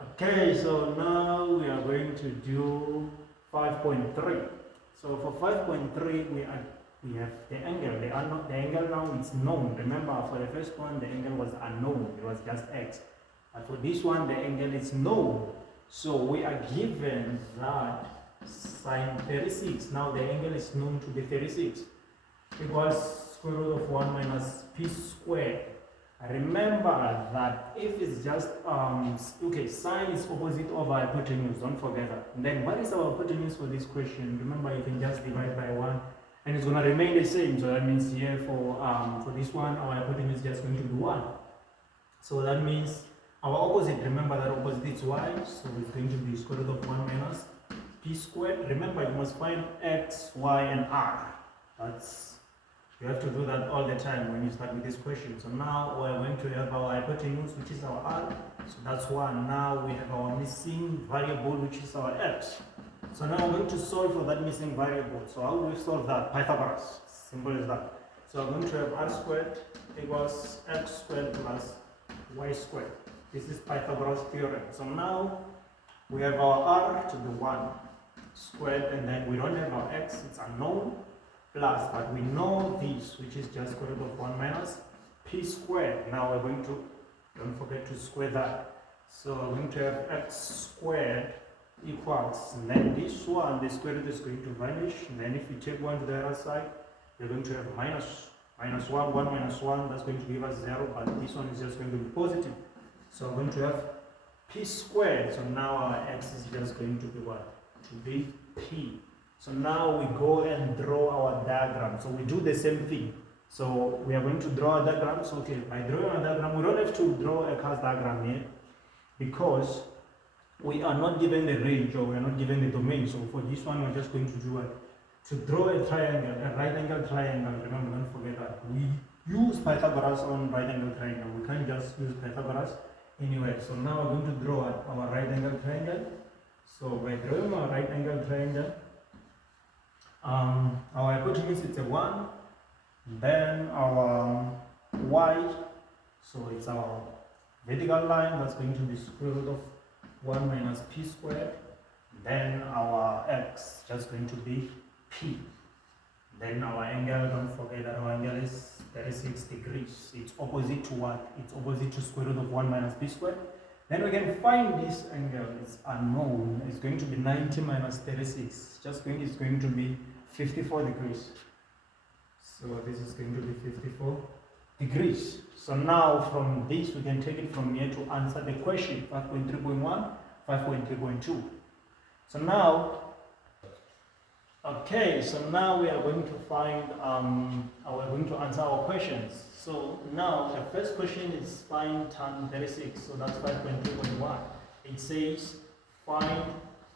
Okay, so now we are going to do 5.3. So for 5.3, we have the angle. The angle now is known. Remember, for the first one, the angle was unknown. It was just x. But for this one, the angle is known. So we are given that sine 36. Now the angle is known to be 36 equals square root of 1 minus p squared. Remember that if it's just okay, sine is opposite over hypotenuse, don't forget that. And then what is our hypotenuse for this question? Remember, you can just divide by 1 and it's going to remain the same. So that means here for this one, our hypotenuse is just going to be 1. So that means our opposite, remember that opposite is y, so it's going to be square root of 1 minus p squared. Remember, you must find x, y, and r. You have to do that all the time when you start with this question. So now we're going to have our hypotenuse, which is our r. So that's why now we have our missing variable, which is our x. So now we're going to solve for that missing variable. So how do we solve that? Pythagoras. Simple as that. So we're going to have r squared equals x squared plus y squared. This is Pythagoras theorem. So now we have our r to the 1 squared, and then we don't have our x, it's unknown. Plus, but we know this, which is just square root of 1 minus p squared. Now we're going to, don't forget to square that. So we're going to have x squared equals, and then this one, the square root is going to vanish. And then if you take 1 to the other side, you're going to have minus 1, 1 minus 1, that's going to give us 0, but this one is just going to be positive. So we're going to have p squared. So now our x is just going to be what? To be p. So now we go and draw our diagram. So we do the same thing. So we are going to draw a diagram. So okay, by drawing a diagram, we don't have to draw a class diagram here because we are not given the range or we are not given the domain. So for this one, we're just going to do it. To draw a triangle, a right angle triangle, remember, don't forget that. We use Pythagoras on right angle triangle. We can't just use Pythagoras anywhere. So now we're going to draw our right angle triangle. So by drawing our right angle triangle, our hypotenuse is a 1, then our y, so it's our vertical line, that's going to be square root of 1 minus p squared, then our x just going to be p, then our angle, don't forget that our angle is 36 degrees, it's opposite to what? It's opposite to square root of 1 minus p squared. Then we can find this angle, it's unknown, it's going to be 90 minus 36, it's going to be 54 degrees. So this is going to be 54 degrees. So now from this we can take it from here to answer the question 5.3.1, 5.3.2. So now, okay, so now we are going to find, we're going to answer our questions. So now the first question is find tan 36. So that's 5.3.1. It says find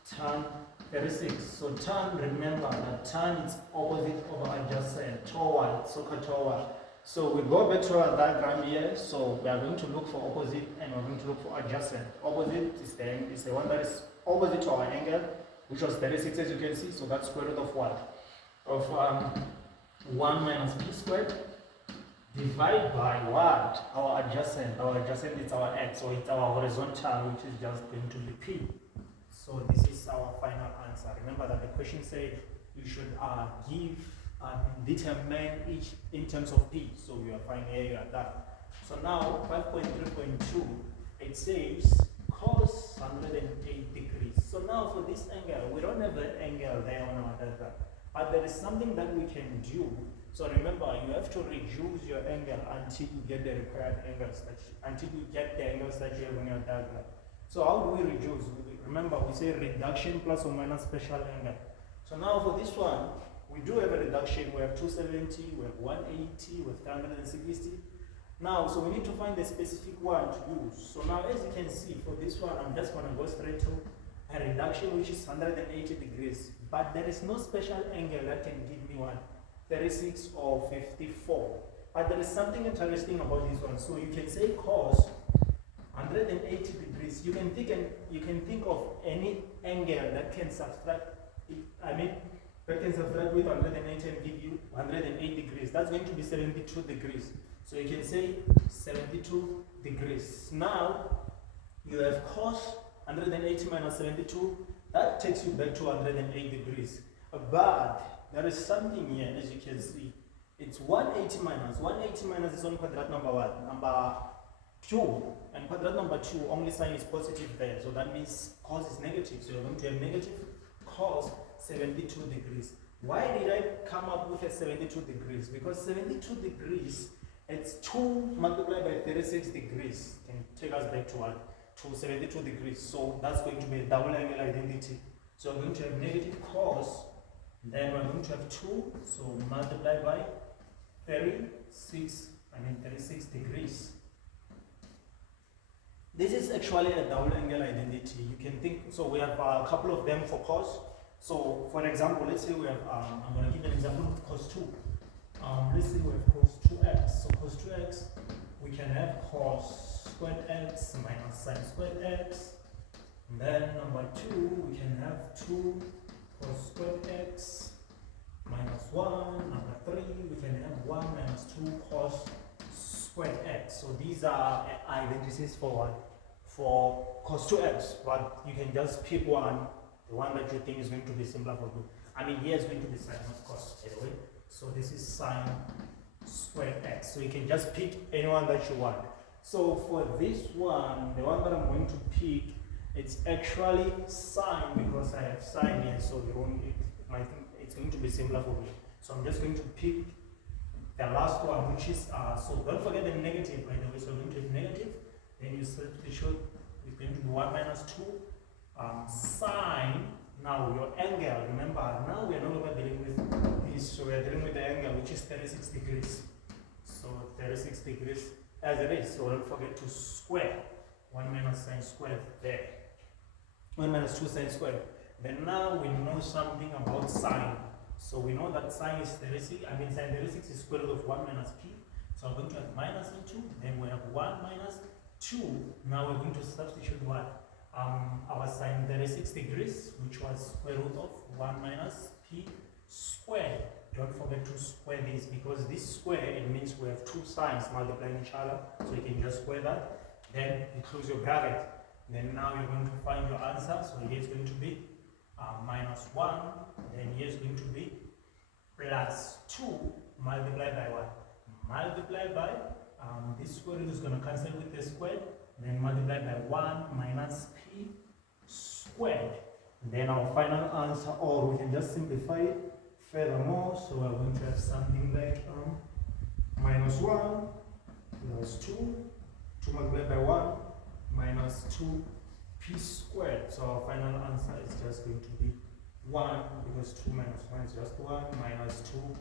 tan 36. So tan, remember that tan is opposite over adjacent, toward, toward. So we go back to our diagram here. So we are going to look for opposite and we're going to look for adjacent. Opposite is the one that is opposite to our angle, which was 36 as you can see. So that's square root of what? Of 1 minus p squared. Divide by what? Our adjacent. Our adjacent is our x, so it's our horizontal, which is just going to be p. So this is our final answer. Remember that the question said you should determine each in terms of p. So you are fine here, you are that. So now 5.3.2, it says cos 108 degrees. So now for this angle, we don't have that angle there on our diagram, but there is something that we can do. So remember, you have to reduce your angle until you get the required angles, until you get the angles that you have on your diagram. So how do we reduce? Remember, we say reduction plus or minus special angle. So now for this one, we do have a reduction. We have 270, we have 180, we have 360. Now, so we need to find the specific one to use. So now, as you can see, for this one, I'm just going to go straight to a reduction which is 180 degrees. But there is no special angle that can give me one. 36 or 54. But there is something interesting about this one. So you can say cos 180 degrees. You can think of any angle that can subtract. That can subtract with 180 and give you 108 degrees. That's going to be 72 degrees. So you can say 72 degrees. Now you have cos 180 minus 72, that takes you back to 108 degrees. But there is something here, as you can see. It's 180 minus. 180 minus is on quadrant number what? Number 2. And quadrant number 2, only sign is positive there. So that means cos is negative. So you're going to have negative cos 72 degrees. Why did I come up with a 72 degrees? Because 72 degrees, it's 2 multiplied by 36 degrees. Can take us back to what? To 72 degrees. So that's going to be a double angle identity. So we're going to have negative cos, then we're going to have 2, so multiply by 36 degrees. This is actually a double angle identity. You can think, so we have a couple of them for cos. So for example, let's say we have, I'm going to give an example with cos 2. Let's say we have cos 2x. So cos 2x, we can have cos squared x minus sine squared x. And then number 2, we can have 2 cos squared x minus 1. Number 3, we can have 1 minus 2 cos squared x. So these are identities for what? For cos 2x. But you can just pick one, the one that you think is going to be simpler for you. I mean, here is going to be sine, not cos, by the way. So this is sine squared x. So you can just pick anyone that you want. So for this one, the one that I'm going to pick, it's actually sine, because I have sine here, so it's going to be simpler for me. So I'm just going to pick the last one, which is, so don't forget the negative, by the way. So we're going to have negative, then you substitute, it's going to be 1 minus 2 sine. Now your angle, remember, now we are no longer dealing with this, so we are dealing with the angle, which is 36 degrees. So 36 degrees as it is, so don't forget to square 1 minus sine squared there. 1 minus 2 sine squared. Then now we know something about sine. So we know that sine is 36, I mean sine 36 is square root of 1 minus p. So we're going to have minus into, then we have 1 minus 2. Now we're going to substitute what? Our sine 36 degrees, which was square root of 1 minus p squared. Don't forget to square this, because this square, it means we have 2 sines multiplying each other. So you can just square that. Then you close your bracket. Then now you're going to find your answer. So here is going to be minus 1. Then here is going to be plus 2 multiplied by what? Multiplied by, this square root is going to cancel with the square. Then multiplied by 1 minus p squared. Then our final answer, or we can just simplify it furthermore. So we're going to have something like minus 1 plus 2 multiplied by 1 minus 2 p squared. So our final answer is just going to be 1, because 2 minus 1 is just 1, minus 2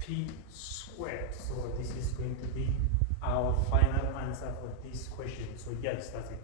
p squared. So this is going to be our final answer for this question. So yes, that's it.